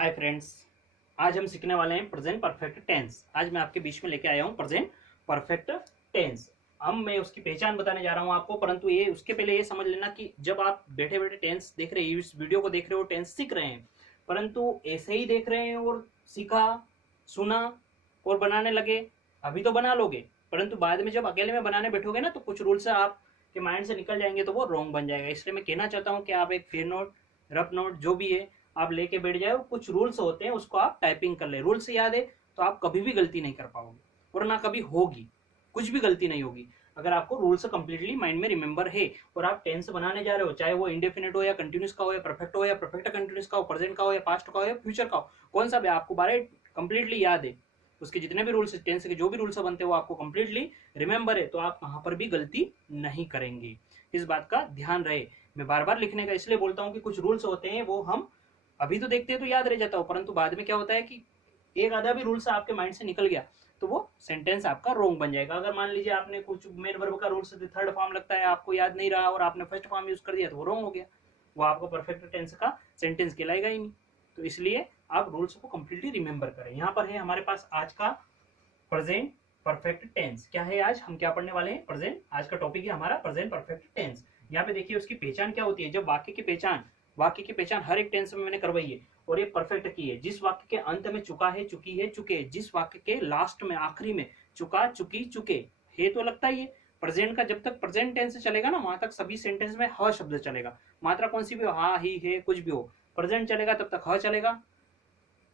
Hi friends, आज हम सीखने वाले हैं प्रेजेंट परफेक्ट टेंस। आज मैं आपके बीच में लेके आया हूँ प्रेजेंट परफेक्ट टेंस। मैं उसकी पहचान बताने जा रहा हूँ आपको, परंतु ये उसके पहले ये समझ लेना कि जब आप बैठे बैठे टेंस देख रहे हैं, इस वीडियो को देख रहे हो, टेंस सीख रहे हैं, परंतु ऐसे ही देख रहे हैं और सीखा, सुना और बनाने लगे, अभी तो बना लोगे, परंतु बाद में जब अकेले में बनाने बैठोगे ना, तो कुछ रूल्स आपके माइंड से निकल जाएंगे, तो वो रॉन्ग बन जाएगा। इसलिए मैं कहना चाहता हूँ कि आप एक फेयर नोट, रफ नोट, जो भी है आप लेके बैठ जाए, कुछ रूल्स होते हैं उसको आप टाइपिंग कर ले। रूल्स याद है तो आप कभी भी गलती नहीं कर पाओगे, और ना कभी होगी, कुछ भी गलती नहीं होगी अगर आपको रूल्स कंप्लीटली माइंड में रिमेंबर है। और आप टेंस बनाने जा रहे हो, चाहे वो इंडेफिनिट हो या कंटिन्यूस का हो या परफेक्ट हो या परफेक्ट कंटिन्यूस का हो, प्रेजेंट का हो या पास्ट का हो या फ्यूचर का हो, कौन सा भी आपको बारे कंप्लीटली याद है, उसके जितने भी रूल्स, टेंस के जो भी रूल्स बनते हैं वो आपको कंप्लीटली रिमेंबर है, तो आप वहां पर भी गलती नहीं करेंगे। इस बात का ध्यान रहे। मैं बार बार लिखने का इसलिए बोलता हूँ कि कुछ रूल्स होते हैं वो हम अभी तो देखते हैं तो याद रह जाता हो, परंतु बाद में क्या होता है कि एक आधा भी रूल्स आपके माइंड से निकल गया तो वो सेंटेंस आपका रॉन्ग बन जाएगा। अगर मान लीजिए आपने कुछ मेन वर्ब का रूल्स थर्ड फॉर्म लगता है, आपको याद नहीं रहा और आपने फर्स्ट फॉर्म यूज कर दिया तो वो रॉन्ग हो गया, वो आपको परफेक्ट टेंस का सेंटेंस कहलाएगा ही नहीं। तो इसलिए आप रूल्स को कंप्लीटली रिमेंबर करें। यहाँ पर है हमारे पास आज का प्रेजेंट परफेक्ट टेंस। क्या है आज हम क्या पढ़ने वाले हैं? प्रेजेंट। आज का टॉपिक है हमारा प्रेजेंट परफेक्ट टेंस। यहाँ पे देखिए उसकी पहचान क्या होती है। जब वाक्य की पहचान हर एक टेंस में मैंने करवाई है और ये परफेक्ट की है। जिस वाक्य के अंत में चुका है, चुकी है, चुके, जिस वाक्य के लास्ट में, आखिरी में चुका, चुकी, चुके है तो लगता ही है। प्रेजेंट का जब तक प्रेजेंट टेंस चलेगा ना, वहां तक सभी सेंटेंस में ह शब्द चलेगा, मात्रा कौन सी भी हो, हा, ही, है, कुछ भी हो, प्रेजेंट चलेगा तब तक ह चलेगा,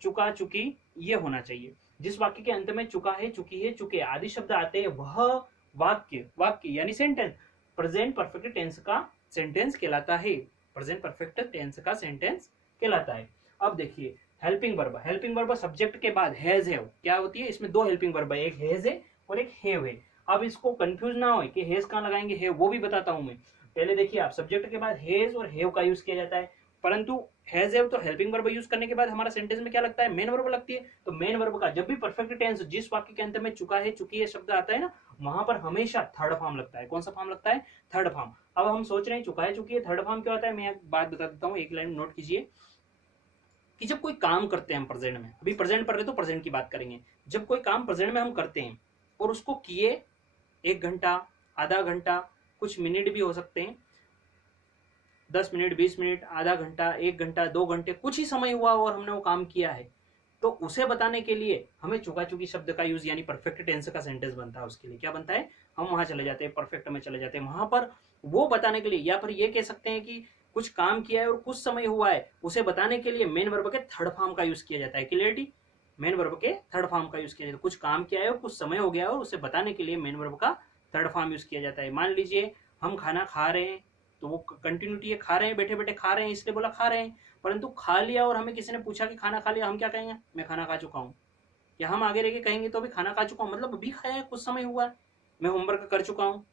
चुका, चुकी ये होना चाहिए। जिस वाक्य के अंत में चुका है, चुकी है, चुके आदि शब्द आते हैं, वह वाक्य यानी सेंटेंस प्रेजेंट परफेक्ट टेंस का सेंटेंस कहलाता है। प्रेजेंट परफेक्ट टेंस का सेंटेंस कहलाता है। अब देखिए हेल्पिंग वर्ब सब्जेक्ट के बाद हैज हैव क्या होती है। इसमें दो हेल्पिंग वर्ब है, एक हैज है और एक हैव है। अब इसको कंफ्यूज ना हो कि हैज कहां लगाएंगे, हैव वो भी बताता हूं मैं। पहले देखिए आप, सब्जेक्ट के बाद हैज और हैव का यूज किया जाता है, परंतु हैज हैव तो हेल्पिंग वर्ब यूज करने के बाद हमारा सेंटेंस में क्या लगता है, मेन वर्ब लगती है। तो मेन वर्ब का जब भी परफेक्ट टेंस जिस वाक्य के अंत में चुका है, चुकी है शब्द आता है ना, वहां पर हमेशा थर्ड फॉर्म लगता है। कौन सा फॉर्म लगता है? Third form. अब हम सोच रहे हैं चुका है, चुकी है, थर्ड फॉर्म क्या होता है। मैं एक बात बता देता हूँ, एक लाइन नोट कीजिए कि जब कोई काम करते हैं हम प्रेजेंट में, अभी प्रेजेंट पढ़ रहे तो प्रेजेंट की बात करेंगे। जब कोई काम प्रेजेंट में हम करते हैं और उसको किए 1 घंटा, आधा घंटा, कुछ मिनट भी हो सकते हैं, 10 मिनट, 20 मिनट, आधा घंटा, 1 घंटा, 2 घंटे, कुछ ही समय हुआ और हमने वो काम किया है, तो उसे बताने के लिए हमें चुका चुकी शब्द का यूज यानी परफेक्ट टेंस का सेंटेंस बनता है। उसके लिए क्या बनता है, हम वहां चले जाते हैं, परफेक्ट में चले जाते हैं, वहां पर वो बताने के लिए। या फिर ये कह सकते हैं कि कुछ काम किया है और कुछ समय हुआ है, उसे बताने के लिए मेन वर्ब के थर्ड फॉर्म का यूज किया जाता है। क्लियरिटी, मेन वर्ब के थर्ड फॉर्म का यूज किया जाता है। कुछ काम किया है और कुछ समय हो गया है और उसे बताने के लिए मेन वर्ब का थर्ड फॉर्म यूज किया जाता है। मान लीजिए हम खाना खा रहे हैं, तो वो कंटिन्यूटी है, खा रहे हैं, बैठे बैठे खा रहे हैं, इसलिए बोला खा रहे हैं। परंतु खा लिया और हमें किसी ने पूछा कि खाना खा लिया, हम क्या कहेंगे, मैं खाना खा चुका हूँ। या हम आगे रह के कहेंगे तो अभी खाना खा चुका हूँ, मतलब अभी खाया है, कुछ समय हुआ है। मैं होमवर्क कर चुका हूँ,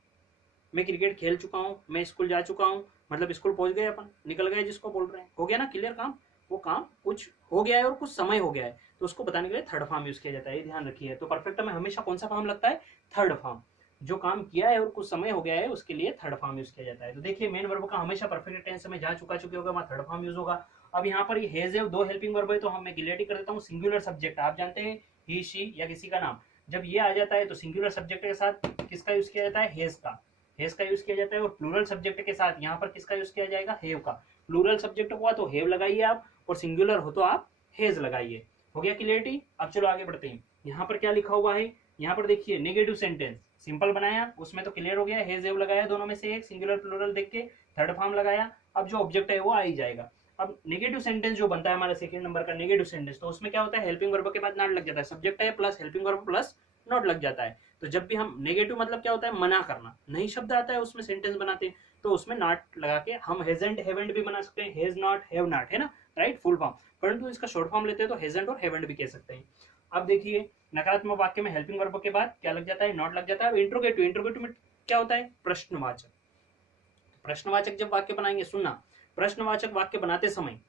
मैं क्रिकेट खेल चुका हूँ, मैं स्कूल जा चुका हूँ, मतलब स्कूल पहुंच गए, अपन निकल गए, जिसको बोल रहे हैं, हो गया ना क्लियर काम। वो काम कुछ हो गया है और कुछ समय हो गया है, तो उसको बताने के लिए थर्ड फॉर्म यूज किया जाता है, ये ध्यान रखिए। तो परफेक्ट में हमेशा कौन सा फॉर्म लगता है? Third form. जो काम किया है और कुछ समय हो गया है उसके लिए थर्ड फॉर्म यूज किया जाता है। तो देखिए मेन वर्ब का हमेशा परफेक्ट टेंस में जहां चुका चुके होगा वहां थर्ड फॉर्म यूज होगा। अब यहाँ पर हैज हैव दो हेल्पिंग वर्ब है, तो हम गिलेटी कर देता हूँ सिंगुलर सब्जेक्ट। आप जानते हैं ही, शी या किसी का नाम, जब ये आ जाता है तो सिंगुलर सब्जेक्ट के साथ किसका यूज किया जाता है? हैज का यूज किया जाता है। और प्लूरल सब्जेक्ट के साथ यहाँ पर किसका यूज किया जाएगा? हैव का। प्लूरल सब्जेक्ट हुआ तो हैव लगाइए आप, और सिंगुलर हो तो आप हैज लगाइए। हो गया क्लियरिटी? अब चलो आगे बढ़ते हैं। यहाँ पर क्या लिखा हुआ है, यहाँ पर देखिए नेगेटिव सेंटेंस सिंपल बनाया, उसमें तो क्लियर हो गया, हैज हैव लगाया, दोनों में से एक, सिंगुलर प्लूरल देख के थर्ड फॉर्म लगाया। अब जो ऑब्जेक्ट है वो आ ही जाएगा। अब नेगेटिव सेंटेंस जो बनता है हमारा सेकंड नंबर का नेगेटिव सेंटेंस, तो उसमें क्या होता है, हेल्पिंग वर्ब के बाद नॉट लग जाता है, सब्जेक्ट है plus helping verb plus not लग जाता है। तो जब भी हम नेगेटिव मतलब क्या होता है, मना करना, नहीं शब्द आता है उसमें सेंटेंस बनाते हैं, तो उसमें नॉट लगा के हम हेजेंट हेवेंट भी बना सकते हैं, हेज नॉट हैव नॉट, है ना, राइट, फुल फॉर्म। परंतु इसका शॉर्ट फॉर्म लेते हैं तो हेजेंट और हेवेंट भी कह सकते हैं। अब देखिए नकारात्मक वाक्य में हेल्पिंग वर्ब के बाद क्या लग जाता है? नॉट लग जाता है। इंट्रोगेटिव में क्या होता है? प्रश्नवाचक। प्रश्नवाचक जब वाक्य बनाएंगे, सुनना, प्रश्नवाचक वाक्य बनाते समय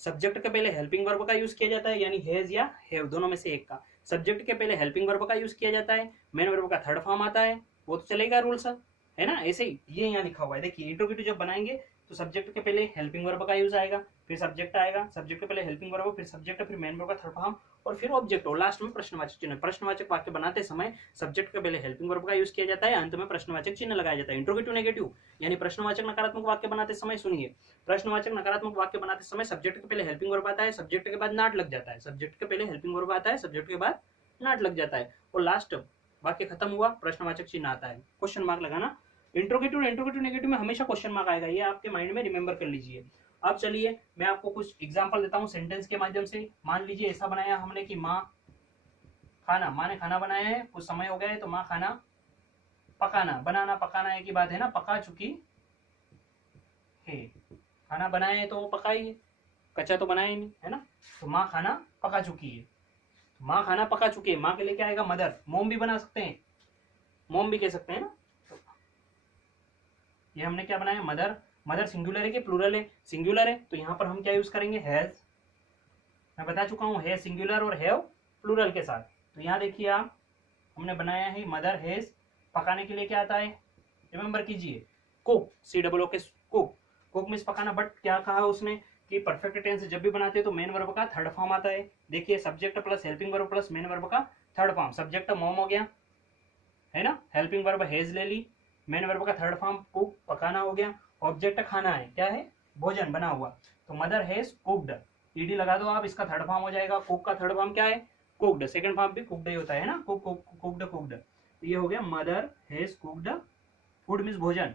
सब्जेक्ट के पहले हेल्पिंग वर्ब का यूज किया जाता है, यानी हैज या हैव दोनों में से एक का। सब्जेक्ट के पहले हेल्पिंग वर्ब का यूज किया जाता है, मेन वर्ब का थर्ड फॉर्म आता है, वो तो चलेगा रूल्स, है ना। ऐसे ही ये यहाँ लिखा हुआ है, देखिए इंट्रोगेटिव जब बनाएंगे तो सब्जेक्ट के पहले हेल्पिंग वर्ब का यूज आएगा, फिर सब्जेक्ट आएगा, सब्जेक्ट के पहले हेल्पिंग वर्ब, फिर सब्जेक्ट, फिर मेन वर्ब का थर्ड फॉर्म, और फिर ऑब्जेक्ट, और लास्ट में प्रश्नवाचक चिन्ह। प्रश्नवाचक वाक्य बनाते समय सब्जेक्ट के पहले हेल्पिंग वर्ब का यूज किया जाता है, अंत में प्रश्नवाचक चिन्ह लगाया जाता है। इंट्रोगेटिव नेगेटिव यानी प्रश्नवाचक नकारात्मक वाक्य बनाते समय, सुनिए, प्रश्नवाचक नकारात्मक वाक्य बनाते समय सब्जेक्ट के पहले हेल्पिंग वर्ब आता है, सब्जेक्ट के बाद नॉट लग जाता है, सब्जेक्ट के पहले हेल्पिंग वर्ब आता है, सब्जेक्ट के बाद नॉट लग जाता है, और लास्ट वाक्य खत्म हुआ, प्रश्नवाचक चिन्ह आता है, क्वेश्चन मार्क लगाना। इंट्रोगेटिव नेगेटिव में हमेशा क्वेश्चन मार्क आएगा, ये आपके माइंड में रिमेंबर कर लीजिए। अब चलिए मैं आपको कुछ एग्जांपल देता हूँ सेंटेंस के माध्यम से। मान लीजिए ऐसा बनाया हमने कि माँ खाना, माँ ने खाना बनाया है, कुछ समय हो गया है, तो माँ खाना पकाना, बनाना पकाना एक ही बात है ना, पका चुकी है। खाना बनाया है तो वो पकाई है, कच्चा तो बनाया ही नहीं है ना, तो माँ खाना पका चुकी है, माँ खाना पका चुकी है। माँ के लिए क्या आएगा? मदर। मोम भी बना सकते हैं, मोम भी कह सकते हैं ना। ये हमने क्या बनाया? मदर। मदर सिंगुलर है कि प्लूरल है? सिंगुलर है, तो यहाँ पर हम क्या यूज करेंगे? हैज। मैं बता चुका हूँ, है सिंगुलर और हैव प्लूरल के साथ। तो यहाँ देखिए आप, हमने बनाया है मदर हैज। पकाने के लिए क्या आता है? रिमेंबर कीजिए, कुक, COO के कुक। कुक मीन्स पकाना, बट क्या कहा उसने कि परफेक्ट टेंस जब भी बनाते हैं तो मेन वर्ब का थर्ड फॉर्म आता है। देखिए, subject plus helping verb plus main verb का थर्ड फॉर्म। सब्जेक्ट मोम हो गया है ना, हेल्पिंग वर्ब हैज ले ली, मेन वर्ब का थर्ड फॉर्म कुक, पकाना हो गया, ऑब्जेक्ट खाना है, क्या है? भोजन बना हुआ। तो मदर हैज कुक्ड, ईडी लगा दो आप, इसका थर्ड फॉर्म हो जाएगा। कुक का थर्ड फॉर्म क्या है? कुक्ड। सेकंड फॉर्म भी कुक्ड ही होता है ना, कुक्ड। ये हो गया mother has cooked food, means भोजन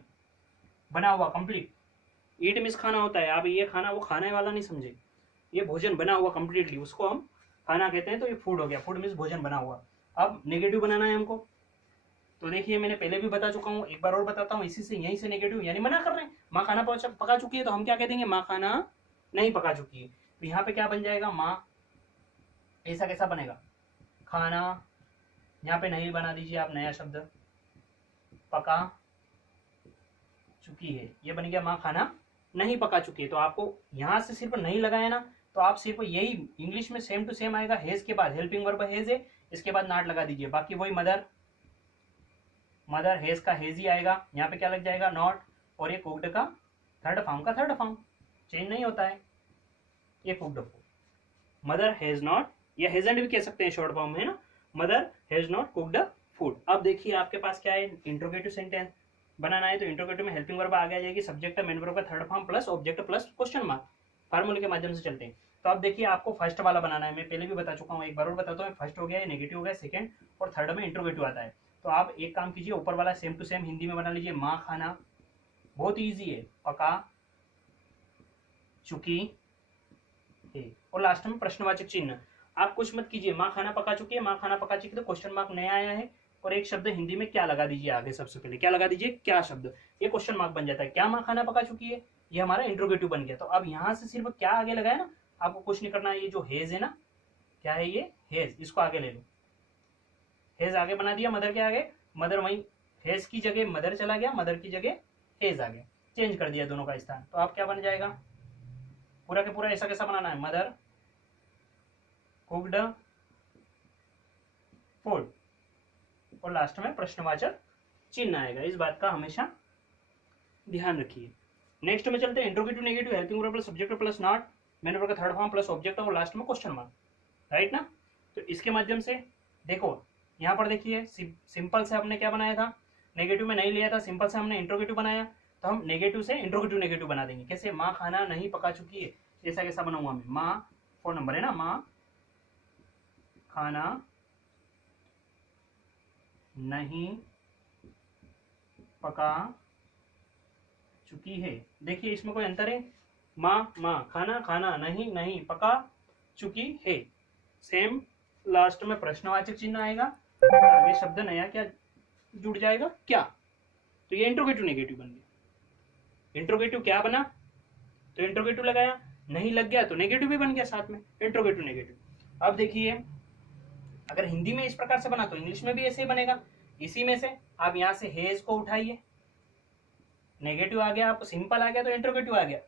बना हुआ, कंप्लीट। ईट मीन्स खाना होता है, आप ये खाना वो खाने वाला नहीं समझे, ये भोजन बना हुआ कंप्लीटली, उसको हम खाना कहते हैं। तो ये फूड हो गया, फूड मीन्स भोजन बना हुआ। अब नेगेटिव बनाना है हमको, तो देखिए मैंने पहले भी बता चुका हूँ, एक बार और बताता हूँ, इसी से यहीं से नेगेटिव यानी मना कर रहे हैं। माँ खाना पका चुकी है, तो हम क्या कह देंगे? माँ खाना नहीं पका चुकी है। तो यहाँ पे क्या बन जाएगा? माँ। ऐसा कैसा बनेगा? खाना, यहाँ पे नहीं बना दीजिए आप नया शब्द, पका चुकी है, ये बन गया माँ खाना नहीं पका चुकी है। तो आपको यहाँ से सिर्फ नहीं लगाया ना, तो आप सिर्फ यही इंग्लिश में सेम टू सेम आएगा। हेज के बाद हेल्पिंग वर्ब हेज है, इसके बाद नॉट लगा दीजिए, बाकी वही मदर। मदर हेज का हेज ही आएगा, यहाँ पे क्या लग जाएगा? नॉट। और ये कुक्ड का थर्ड फॉर्म का थर्ड फॉर्म चेंज नहीं होता है, ये cooked food. Mother has not, या हेजंट भी कह सकते हैं शॉर्ट फॉर्म में, है ना। Mother has not cooked food. अब देखिए आपके पास क्या है? इंट्रोगेटिव सेंटेंस बनाना है, तो इंट्रोगेटिव में हेल्पिंग वर्ब आगे आ जाएगी, सब्जेक्ट मेन वर्ब का third form plus object plus question mark, फार्मूले के माध्यम से चलते हैं। तो अब देखिए आपको फर्स्ट वाला बनाना है, मैं पहले भी बता चुका हूँ, एक बार और बताता हूँ। फर्स्ट हो गया, नेगेटिव हो गया, सेकंड और थर्ड में इंट्रोगेटिव आता है। तो आप एक काम कीजिए, ऊपर वाला सेम टू सेम हिंदी में बना लीजिए, माँ खाना, बहुत ईजी है, पका चुकी है, और लास्ट में प्रश्नवाचक चिन्ह। आप कुछ मत कीजिए, माँ खाना पका चुकी है, माँ खाना पका चुकी है, तो क्वेश्चन मार्क नया आया है, और एक शब्द हिंदी में क्या लगा दीजिए आगे, सबसे पहले क्या लगा दीजिए? क्या शब्द, ये क्वेश्चन मार्क बन जाता है। क्या माँ खाना पका चुकी है, ये हमारा इंट्रोगेटिव बन गया। तो अब यहाँ से सिर्फ क्या आगे लगाया ना, आपको कुछ नहीं करना है। ये जो हेज है ना, क्या है ये? हेज, इसको आगे ले लो, हेज आगे बना दिया मदर के आगे, मदर वहीं हेज की जगह मदर चला गया, मदर की जगह हेज आ गया, चेंज कर दिया दोनों का स्थान। तो आप क्या बन जाएगा? पूरा के पूरा ऐसा कैसा बनाना है? मदर कुक्ड फूड, और लास्ट में प्रश्नवाचक चिन्ह आएगा। इस बात का हमेशा ध्यान रखिए। नेक्स्ट में चलते हैं, interrogative negative helping verb plus subject plus not, main verb का थर्ड फॉर्म प्लस ऑब्जेक्ट और लास्ट में क्वेश्चन मार्क, राइट ना। तो इसके माध्यम से देखो, यहाँ पर देखिए सिंपल से हमने क्या बनाया था? नेगेटिव में नहीं लिया था, सिंपल से हमने इंट्रोगेटिव बनाया, तो हम नेगेटिव से इंट्रोगेटिव नेगेटिव बना देंगे। कैसे? माँ खाना नहीं पका चुकी है, ऐसा कैसा बनाऊंगा मैं? माँ 4 नंबर है ना, माँ खाना नहीं पका चुकी है। देखिए इसमें कोई अंतर है? माँ माँ, खाना खाना, नहीं नहीं, पका चुकी है, सेम। लास्ट में प्रश्नवाचक चिन्ह आएगा, आगे शब्द नया क्या जुड़ जाएगा? क्या। तो ये इंट्रोगेटिव नेगेटिव बन गया। इंट्रोगेटिव क्या बना? तो इंट्रोगेटिव लगाया, नहीं लग गया तो नेगेटिव भी बन गया साथ में, इंट्रोगेटिव नेगेटिव। अब देखिए, अगर हिंदी में इस प्रकार से बना तो इंग्लिश में भी ऐसे ही बनेगा। इसी में से आप यहां से हेज को उठाइए, नेगेटिव आ गया, आपको सिंपल आ गया तो इंट्रोगेटिव आ गया।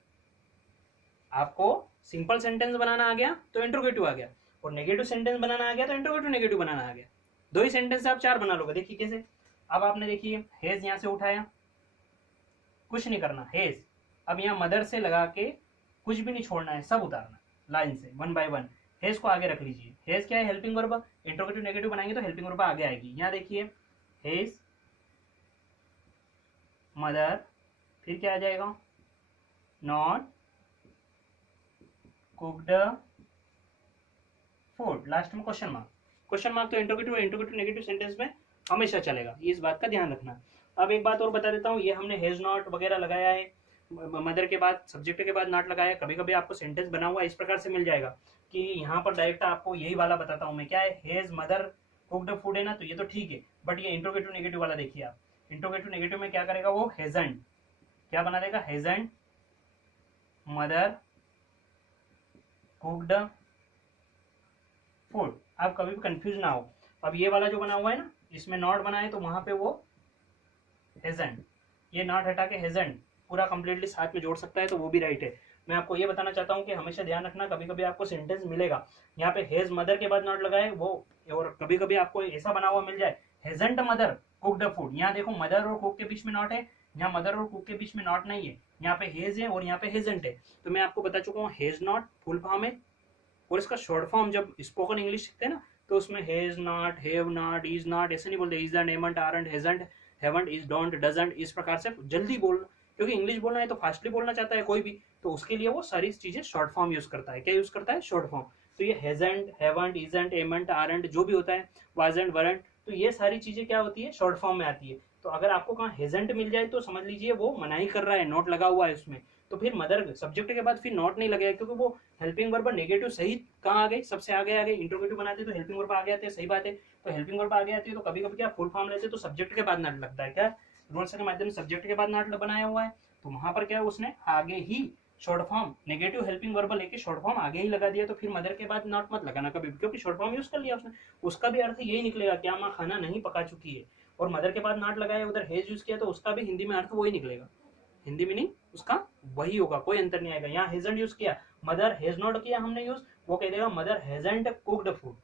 आपको सिंपल सेंटेंस बनाना आ गया तो इंट्रोगेटिव आ गया, और नेगेटिव सेंटेंस बनाना आ गया तो इंट्रोगेटिव नेगेटिव बनाना आ गया। दो ही सेंटेंस से आप 4 बना लोगे। देखिए कैसे। अब आपने देखिए हेज यहां से उठाया, कुछ नहीं करना, हेज अब यहाँ मदर से लगा के कुछ भी नहीं छोड़ना है, सब उतारना लाइन से, वन बाय वन। हैज को आगे रख लीजिए। हैज क्या है? Helping verb. इंट्रोगेटिव नेगेटिव बनाएंगे तो हेल्पिंग वर्ब आगे आएगी। यहाँ देखिए हैज मदर, फिर क्या आ जाएगा? नॉट कुक्ड फूड, लास्ट में क्वेश्चन मार्क। क्वेश्चन मार्क तो इंट्रोगेटिव नेगेटिव सेंटेंस में हमेशा चलेगा, इस बात का ध्यान रखना। अब एक बात और बता देता हूँ, ये हमने हैज नॉट वगैरह लगाया है, मदर के बाद सब्जेक्ट के बाद नॉट लगाया है। कभी कभी आपको सेंटेंस बना हुआ इस प्रकार से मिल जाएगा कि यहाँ पर डायरेक्ट आपको यही वाला बताता हूँ मैं, क्या है? हैज मदर कुक्ड फूड है ना, तो ये तो ठीक है, बट ये इंट्रोगेटिव नेगेटिव वाला देखिए आप। इंट्रोगेटिव नेगेटिव में क्या करेगा वो? हैजंट, क्या बना देगा? Hasn't mother cooked food. आप कभी भी कंफ्यूज ना हो। अब ये वाला जो बना हुआ है ना, इसमें नॉट बना है तो वहां पे वो हेजेंट, ये नॉट हटा के हेजेंट पूरा कंप्लीटली साथ में जोड़ सकता है, तो वो भी राइट है। मैं आपको ये बताना चाहता हूँ कि हमेशा ध्यान रखना, कभी कभी आपको सेंटेंस मिलेगा यहाँ पे हेज मदर के बाद नॉट लगाए वो, और कभी कभी आपको ऐसा बना हुआ मिल जाए हेजेंट मदर कुक्ड फूड। यहाँ देखो मदर और कुक के बीच में नॉट है, यहाँ मदर और कुक के बीच में नॉट नहीं है, यहाँ पे हेज है और यहाँ पे हेजेंट है। तो मैं आपको बता चुका हूँ हेज नॉट फुल फॉर्म है, और इसका शॉर्ट फॉर्म जब स्पोकन इंग्लिश सीखते हैं ना, तो उसमें has not, have not, is not ऐसे नहीं बोलते, इज द नेमंट, aren't, hasn't, haven't, is don't, doesn't, इस प्रकार से जल्दी बोलना, क्योंकि इंग्लिश बोलना है तो फास्टली बोलना चाहता है कोई भी, तो उसके लिए वो सारी चीजें शॉर्ट फॉर्म यूज करता है। क्या यूज करता है? Short form. तो ये हैजंट, हैवंट, इजंट, एमंट, आरंट जो भी होता है, वाजंट, वरंट, तो ये सारी चीजें क्या होती है? शॉर्ट फॉर्म में आती है। तो अगर आपको कहाँ हेजेंट मिल जाए तो समझ लीजिए वो मनाही कर रहा है, नोट लगा हुआ है उसमें, तो फिर मदर सब्जेक्ट के बाद फिर नॉट नहीं लगेगा, क्योंकि वो हेल्पिंग वर्ब नेगेटिव सही कहाँ आ गई? सबसे आगे आ गई। इंट्रोगेटिव बनाते तो हेल्पिंग वर्ब आगे आते हैं, सही बात है। तो हेल्पिंग वर्ब आगे आती है तो कभी कभी क्या फुल फॉर्म लेते तो सब्जेक्ट के बाद नॉट लगता है। क्या रूल्स के माध्यम से सब्जेक्ट के बाद नॉट बनाया हुआ है, तो वहां पर क्या है उसने आगे ही short form negative helping verb लेके शॉर्ट फॉर्म आगे ही लगा दिया, तो फिर मदर के बाद नॉट मत लगाना कभी भी, क्योंकि शॉर्ट फॉर्म यूज कर लिया उसने। उसका भी अर्थ यही निकलेगा, क्या माँ खाना नहीं पका चुकी है, और मदर के बाद नॉट लगाया, उधर हेज यूज किया, तो उसका भी हिंदी में अर्थ वही निकलेगा। हिंदी मीनिंग उसका वही होगा, कोई अंतर नहीं आएगा। यहाँ हेजेंट यूज किया, मदर हैज नॉट किया हमने यूज, वो कह देगा मदर हैजंट कुक्ड फूड,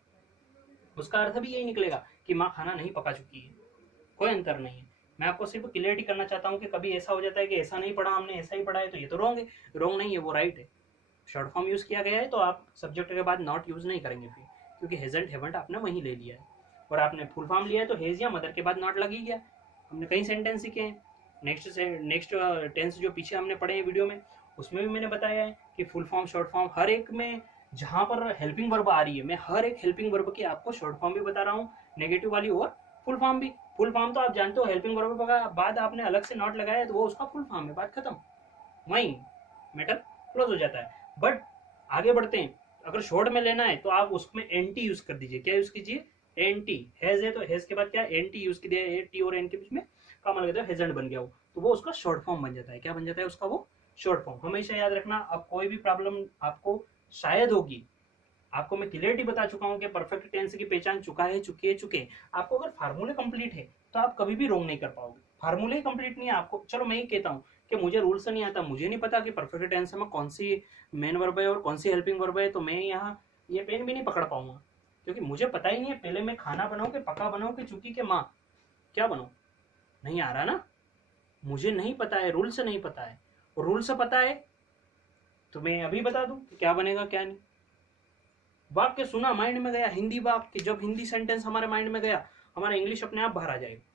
उसका अर्थ भी यही निकलेगा कि माँ खाना नहीं पका चुकी है, कोई अंतर नहीं है। मैं आपको सिर्फ क्लियरिटी करना चाहता हूँ कि कभी ऐसा हो जाता है कि ऐसा नहीं पढ़ा हमने, ऐसा ही पढ़ा है, तो ये तो रॉन्ग है। रॉन्ग नहीं है, वो राइट है। शॉर्ट फॉर्म यूज किया गया है तो आप सब्जेक्ट के बाद नॉट यूज नहीं करेंगे फिर, क्योंकि हेजेंट हेवंट आपने वहीं ले लिया है, और आपने फुल फॉर्म लिया है तो हेज या मदर के बाद नॉट लग ही गया। हमने कई सेंटेंस सीखे हैं। नेक्स्ट टेंस जो पीछे हमने पढ़े हैं वीडियो में, उसमें भी मैंने बताया है कि फुल फॉर्म शॉर्ट फॉर्म हर एक में, जहां पर हेल्पिंग वर्ब आ रही है, मैं हर एक हेल्पिंग वर्ब की आपको शॉर्ट फॉर्म भी बता रहा हूँ, नेगेटिव वाली और फुल फॉर्म भी। फुल फॉर्म तो आप जानते हो, हेल्पिंग वर्ब का बाद आपने अलग से नॉट लगाया तो वो उसका फुल फॉर्म है, बात खत्म, वहीं मैटर क्लोज हो जाता है। बट आगे बढ़ते हैं, अगर शॉर्ट में लेना है तो आप उसमें एंटी यूज कर दीजिए। क्या यूज कीजिए? एंटी। हैज है तो हैज के बाद क्या? एंटी यूज कर दिया, टी और एन के बीच में कॉमा लगा दिया, हेजेंट बन गया वो, तो वो उसका शॉर्ट फॉर्म बन जाता है। क्या बन जाता है उसका? वो शॉर्ट फॉर्म। हमेशा याद रखना, अब कोई भी प्रॉब्लम आपको शायद होगी, आपको मैं क्लियरिटी बता चुका हूं कि परफेक्ट टेंस की पहचान चुके। आपको अगर फार्मूले कंप्लीट है तो आप कभी भी रॉन्ग नहीं कर पाओगे। फार्मूले ही कंप्लीट नहीं है आपको, चलो मैं ही कहता हूँ कि मुझे रूल्स नहीं आता, मुझे नहीं पता कि परफेक्ट टेंस में कौन सी मेन वर्ब है और कौन सी हेल्पिंग वर्ब है, तो मैं यहाँ ये पेन भी नहीं पकड़ पाऊंगा, क्योंकि मुझे पता ही नहीं है पहले मैं खाना बनाऊं कि पका बनाऊं कि चुकी के माँ क्या बनाऊं, नहीं आ रहा ना, मुझे नहीं पता है, रूल से नहीं पता है। और रूल से पता है तो मैं अभी बता दूं कि क्या बनेगा क्या नहीं। वाक्य सुना, माइंड में गया, हिंदी वाक्य, जब हिंदी सेंटेंस हमारे माइंड में गया, हमारा इंग्लिश अपने आप बाहर आ जाएगा।